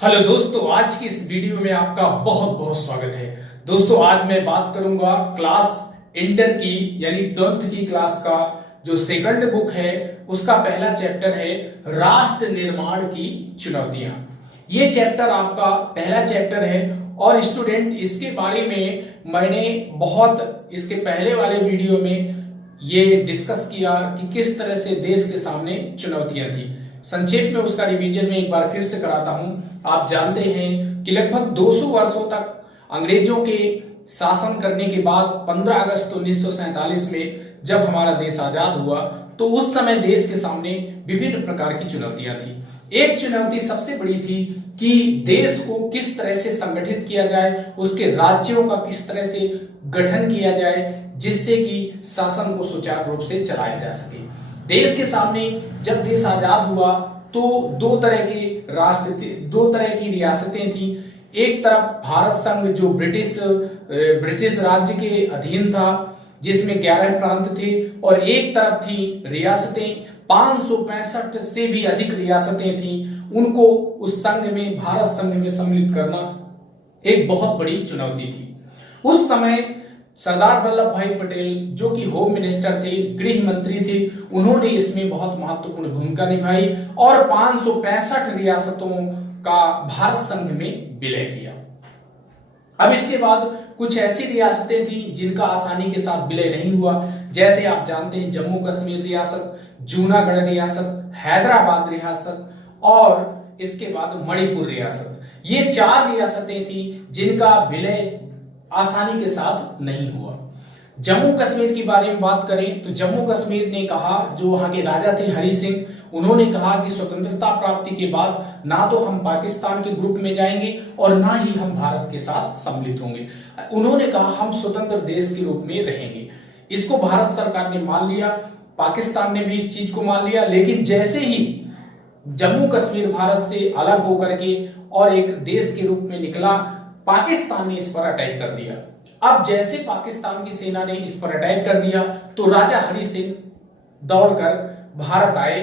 Hello दोस्तों, आज की इस वीडियो में आपका बहुत बहुत स्वागत है। दोस्तों, आज मैं बात करूंगा क्लास इंटर की यानी 12th की क्लास का जो सेकंड बुक है उसका पहला चैप्टर है राष्ट्र निर्माण की चुनौतियां। ये चैप्टर आपका पहला चैप्टर है और स्टूडेंट इसके बारे में मैंने बहुत इसके पहले वाले वीडियो में ये डिस्कस किया कि किस तरह से देश के सामने चुनौतियां थी। संक्षेप में उसका रिवीजन में एक बार फिर से कराता हूं। आप जानते हैं कि लगभग 200 वर्षों तक अंग्रेजों के शासन करने के बाद 15 अगस्त 1947 में जब हमारा देश आजाद हुआ तो उस समय देश के सामने विभिन्न प्रकार की चुनौतियां थी। एक चुनौती सबसे बड़ी थी कि देश को किस तरह से संगठित किया जाए, उसके राज्यों का किस तरह से गठन किया जाए जिससे कि शासन को सुचारू रूप से चलाया जा सके। देश के सामने जब देश आजाद हुआ तो दो तरह के राष्ट्र थे, दो तरह की रियासतें थी। एक तरफ भारत संघ जो ब्रिटिश राज्य के अधीन था जिसमें 11 प्रांत थे, और एक तरफ थी रियासतें, 565 से भी अधिक रियासतें थी। उनको उस संघ में, भारत संघ में सम्मिलित करना एक बहुत बड़ी चुनौती थी। उस समय सरदार वल्लभ भाई पटेल जो कि होम मिनिस्टर थे, गृह मंत्री थे, उन्होंने इसमें बहुत महत्वपूर्ण भूमिका निभाई और 565 रियासतों का भारत संघ में विलय किया। अब इसके बाद कुछ ऐसी रियासतें थी जिनका आसानी के साथ विलय नहीं हुआ, जैसे आप जानते हैं जम्मू कश्मीर रियासत, जूनागढ़ रियासत, हैदराबाद रियासत और इसके बाद मणिपुर रियासत। ये 4 रियासतें थी जिनका विलय आसानी के साथ नहीं हुआ। जम्मू कश्मीर के बारे में बात करें तो जम्मू कश्मीर ने कहा, जो वहां के राजा थे हरि सिंह, उन्होंने कहा कि स्वतंत्रता प्राप्ति के बाद ना तो हम पाकिस्तान के ग्रुप में जाएंगे और ना ही हम भारत के साथ सम्मिलित होंगे। उन्होंने कहा हम स्वतंत्र देश के रूप में रहेंगे। इसको भारत सरकार ने मान लिया, पाकिस्तान ने भी इस चीज को मान लिया। लेकिन जैसे ही जम्मू कश्मीर भारत से अलग होकर के और एक देश के रूप में निकला, पाकिस्तान ने इस पर अटैक कर दिया। अब जैसे पाकिस्तान की सेना ने इस पर अटैक कर दिया तो राजा हरि सिंह दौड़कर भारत आए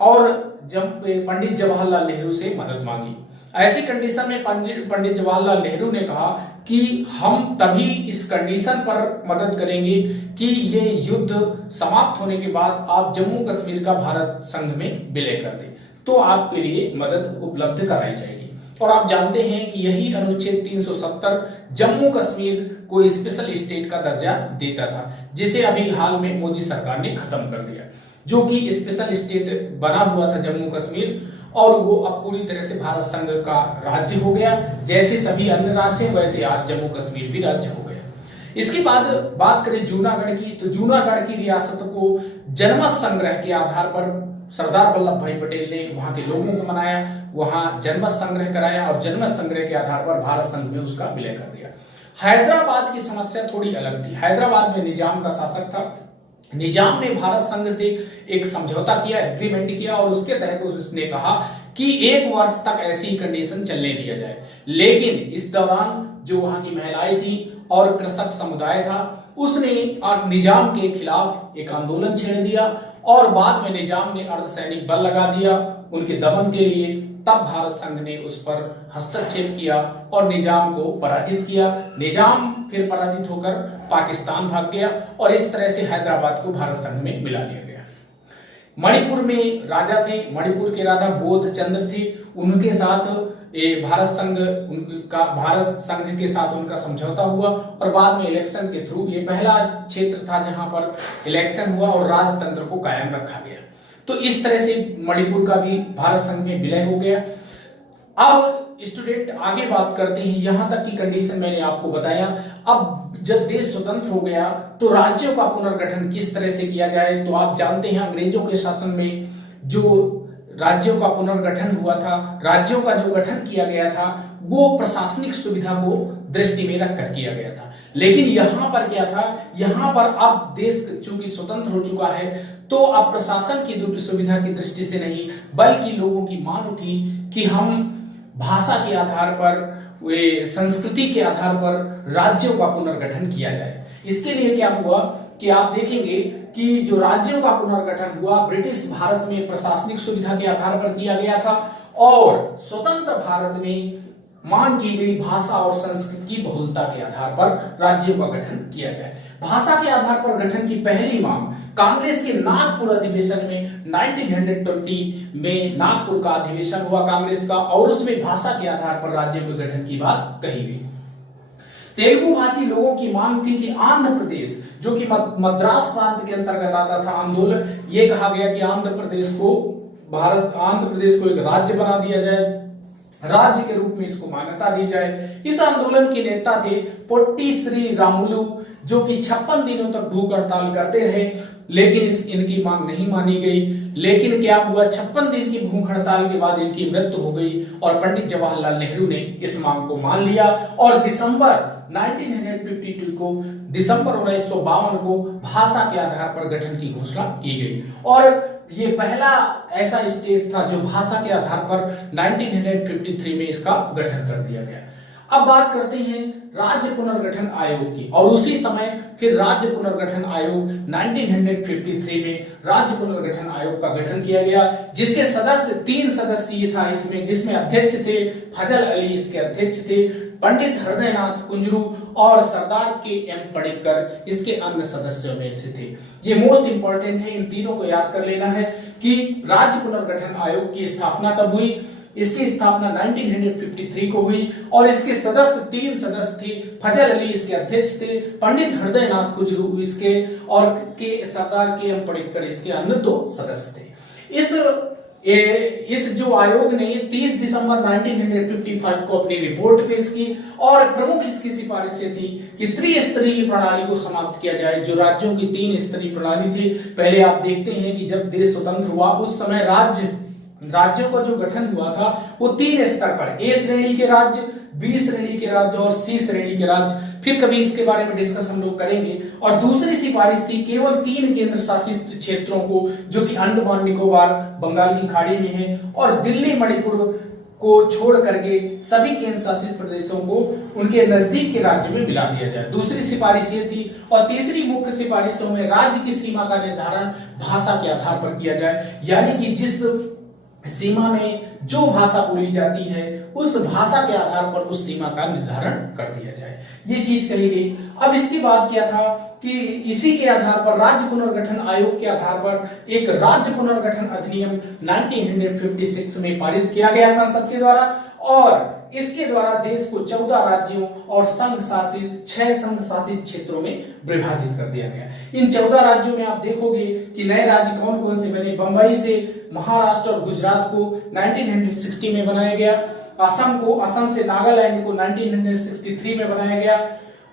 और जब पंडित जवाहरलाल नेहरू से मदद मांगी। ऐसी कंडीशन में पंडित जवाहरलाल नेहरू ने कहा कि हम तभी इस कंडीशन पर मदद करेंगे कि ये युद्ध समाप्त होने के बाद आप जम्मू कश्मीर का भारत संघ में विलय कर दें, तो आपके लिए मदद उपलब्ध कराई जाएगी। और आप जानते हैं कि यही अनुच्छेद 370 जम्मू कश्मीर को स्पेशल स्टेट का दर्जा देता था, जिसे अभी हाल में मोदी सरकार ने खत्म कर दिया, जो कि स्पेशल स्टेट बना हुआ था जम्मू कश्मीर, और वो अब पूरी तरह से भारत संघ का राज्य हो गया। जैसे सभी अन्य राज्य वैसे आज जम्मू कश्मीर भी राज्य हो गया। इसके बाद बात करें जूनागढ़ की, तो जूनागढ़ की रियासत को जनमत संग्रह के आधार पर सरदार वल्लभ भाई पटेल ने वहां के लोगों को मनाया, वहां जनमत संग्रह कराया और जनमत संग्रह के आधार पर भारत संघ में उसका विलय कर दिया। हैदराबाद की समस्या थोड़ी अलग थी। हैदराबाद में निजाम का शासक था। निजाम ने भारत संघ से एक समझौता किया, एग्रीमेंट किया, और उसके तहत उसने कहा कि 1 वर्ष तक ऐसी कंडीशन चलने दिया जाए। लेकिन इस दौरान जो वहां की महिलाएं थी और कृषक समुदाय था, उसने निजाम के खिलाफ एक आंदोलन छेड़ दिया और बाद में निजाम ने अर्धसैनिक बल लगा दिया उनके दमन के लिए। तब भारत संघ ने उस पर हस्तक्षेप किया और निजाम को पराजित किया। निजाम फिर पराजित होकर पाकिस्तान भाग गया और इस तरह से हैदराबाद को भारत संघ में मिला लिया गया। मणिपुर में राजा थे, मणिपुर के राजा बोध चंद्र थे, उनके साथ भारत संघ के साथ उनका समझौता हुआ और बाद में इलेक्शन के थ्रू ये पहला क्षेत्र था जहां पर इलेक्शन हुआ और राजतंत्र को कायम रखा गया। तो इस तरह से मणिपुर का भी भारत संघ में विलय हो गया। अब स्टूडेंट आगे बात करते हैं, यहां तक की कंडीशन मैंने आपको बताया। अब जब देश स्वतंत्र हो गया तो राज्यों का पुनर्गठन किस तरह से किया जाए, तो आप जानते हैं अंग्रेजों के शासन में जो राज्यों का पुनर्गठन हुआ था, राज्यों का जो गठन किया गया था वो प्रशासनिक सुविधा को दृष्टि में रखकर किया गया था। लेकिन यहां पर क्या था, यहां पर अब देश चूंकि स्वतंत्र हो चुका है तो अब प्रशासन की सुविधा की दृष्टि से नहीं, बल्कि लोगों की मांग उठी कि हम भाषा के आधार पर, वे संस्कृति के आधार पर राज्यों का पुनर्गठन किया जाए। इसके लिए क्या हुआ कि आप देखेंगे कि जो राज्यों का पुनर्गठन हुआ ब्रिटिश भारत में प्रशासनिक सुविधा के आधार पर किया गया था और स्वतंत्र भारत में मांग की गई भाषा और संस्कृति की बहुलता के आधार पर राज्यों का गठन किया जाए। भाषा के आधार पर गठन की पहली मांग कांग्रेस के नागपुर अधिवेशन में 1920 में नागपुर का अधिवेशन हुआ कांग्रेस का, और उसमें भाषा के आधार पर राज्यों के गठन की बात कही गई। तेलुगु भाषी लोगों की मांग थी कि आंध्र प्रदेश, जो कि मद्रास प्रांत के अंतर्गत आता था, आंदोलन ये कहा गया कि आंध्र प्रदेश को एक राज्य बना दिया जाए, राज्य के रूप में इसको मान्यता दी जाए। इस आंदोलन के नेता थे पोट्टी श्री रामुलु, जो कि 56 दिनों तक भूख हड़ताल करते रहे, लेकिन इनकी मांग नहीं मानी गई। लेकिन क्या हुआ, 56 दिन की भूख हड़ताल के बाद इनकी मृत्यु हो गई और पंडित जवाहरलाल नेहरू ने इस मांग को मान लिया और दिसंबर 1952 को, दिसंबर 1952 को भाषा के आधार पर गठन की घोषणा की गई। और ये पहला ऐसा स्टेट था जो भाषा के आधार पर 1953 में इसका गठन कर दिया गया। अब बात करते हैं राज्य पुनर्गठन आयोग की, और उसी समय फिर राज्य पुनर्गठन आयोग 1953 में राज्य पुनर्गठन आयोग का गठन किया गया, जिसके सदस्य 3 सदस्यीय था इसमें, जिसमें अध्यक्ष थे फजल अली, इसके अध्यक्ष थे पंडित हृदयनाथ कुंजरू और सरदार के एम पडिक्कर इसके अन्य सदस्यों में से थे। ये मोस्ट इंपॉर्टेंट है, इन तीनों को याद कर लेना है कि राज्य पुनर्गठन आयोग की स्थापना कब हुई। इसकी स्थापना 1953 को हुई और इसके सदस्य 3 सदस्य थे। फजल अली इसके अध्यक्ष थे, पंडित हृदयनाथ कुंजरू इसके और सरदार के एम पडिक्कर इसके अन्य 2 सदस्य थे। इस जो आयोग ने 30 दिसंबर 1955 को अपनी रिपोर्ट पेश की और प्रमुख इसकी सिफारिशें थी कि त्रिस्तरीय प्रणाली को समाप्त किया जाए, जो राज्यों की 3 स्तरीय प्रणाली थी। पहले आप देखते हैं कि जब देश स्वतंत्र हुआ उस समय राज्यों का जो गठन हुआ था वो 3 स्तर पर, ए श्रेणी के राज्य, बी श्रेणी के राज्य और सी श्रेणी के राज्य। फिर कभी इसके बारे में डिस्कस हम लोग करेंगे। और दूसरी सिफारिश थी केवल 3 केंद्र शासित क्षेत्रों को, जो कि अंडमान निकोबार बंगाल की खाड़ी में है और दिल्ली मणिपुर को छोड़ करके सभी केंद्र शासित प्रदेशों को उनके नजदीक के राज्य में मिला दिया जाए। दूसरी सिफारिश ये थी। और तीसरी मुख्य सिफारिशों में राज्य की सीमा का निर्धारण भाषा के आधार पर किया जाए, यानी कि जिस सीमा में जो भाषा बोली जाती है उस भाषा के आधार पर उस सीमा का निर्धारण कर दिया जाए, ये चीज कही गई। अब इसके बाद क्या था कि इसी के आधार पर राज्य पुनर्गठन आयोग के आधार पर एक राज्य पुनर्गठन अधिनियम 1956 में पारित किया गया संसद के द्वारा, और इसके द्वारा देश को 14 राज्यों और 6 संघ शासित क्षेत्रों में विभाजित कर दिया गया। इन 14 राज्यों में आप देखोगे कि नए राज्य कौन कौन से बने। बंबई से महाराष्ट्र और गुजरात को 1960 में बनाया गया, असम से नागालैंड को 1963 में बनाया गया,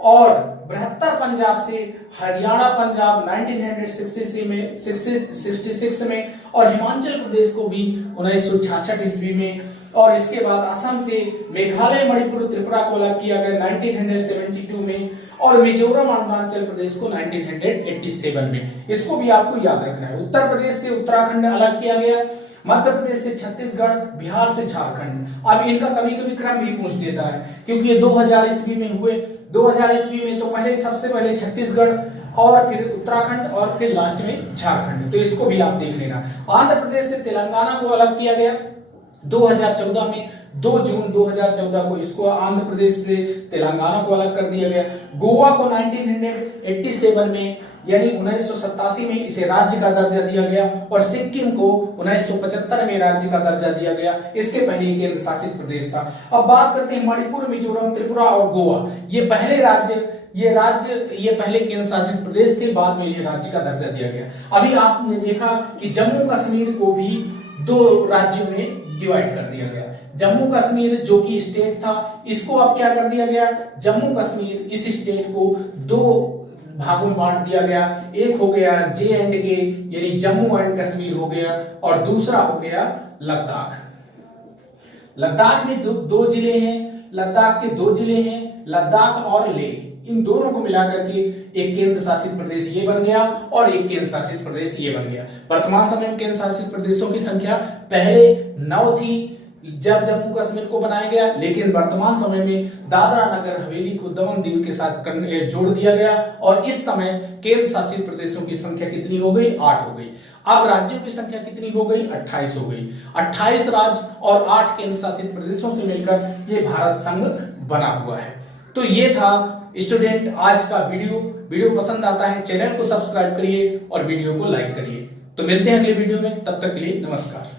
और बृहत्तर पंजाब से हरियाणा पंजाब 1966 में, और हिमाचल प्रदेश को भी 1966 ईस्वी में, और इसके बाद असम से मेघालय मणिपुर त्रिपुरा को अलग किया गया 1972 में, और मिजोरम अरुणाचल प्रदेश को 1987 में। इसको भी आपको याद रखना है। उत्तर प्रदेश से उत्तराखंड अलग किया गया, मध्य प्रदेश से छत्तीसगढ़, बिहार से झारखंड। अब इनका कभी कभी क्रम भी पूछ देता है, क्योंकि ये 2000 ईस्वी में हुए। 2000 ईस्वी में तो सबसे पहले छत्तीसगढ़ और फिर उत्तराखंड और फिर लास्ट में झारखंड, तो इसको भी आप देख लेना। आंध्र प्रदेश से तेलंगाना को अलग किया गया 2014 में, 2 जून 2014 को इसको आंध्र प्रदेश से तेलंगाना को अलग कर दिया गया। गोवा को 1987 में यानी 1987 में इसे राज्य का दर्जा दिया गया, और सिक्किम को 1975 में राज्य का दर्जा दिया गया। इसके पहले केंद्र शासित प्रदेश था। अब बात करते हैं मणिपुर, मिजोरम, त्रिपुरा और गोवा। ये पहले केंद्र शासित प्रदेश थे, बाद में इन्हें राज्य का दर्जा दिया गया। अभी आपने देखा कि जम्मू कश्मीर को भी 2 राज्यों में डिवाइड कर दिया गया। जम्मू कश्मीर जो कि स्टेट था, इसको अब क्या कर दिया गया, जम्मू कश्मीर इस स्टेट को 2 भागों में बांट दिया गया। एक हो गया J&K यानी जम्मू एंड कश्मीर हो गया, और दूसरा हो गया लद्दाख। लद्दाख में 2 जिले हैं, लद्दाख के 2 जिले हैं, लद्दाख और लेह। इन दोनों को मिलाकर के एक केंद्र शासित प्रदेश ये बन गया और एक केंद्र शासित प्रदेश ये बन गया। वर्तमान समय में केंद्र शासित प्रदेशों की संख्या पहले 9 थी जब जम्मू कश्मीर को बनाया गया, लेकिन वर्तमान समय में दादरा नगर हवेली को दमन दीव के साथ जोड़ दिया गया, और इस समय केंद्र शासित प्रदेशों की संख्या कितनी हो गई, 8 हो गई। अब राज्यों की संख्या कितनी हो गई? 28 हो गई। 28 राज्य और 8 केंद्र शासित प्रदेशों से मिलकर ये भारत संघ बना हुआ है। तो ये था स्टूडेंट आज का वीडियो पसंद आता है चैनल को सब्सक्राइब करिए और वीडियो को लाइक करिए। तो मिलते हैं अगले वीडियो में, तब तक के लिए नमस्कार।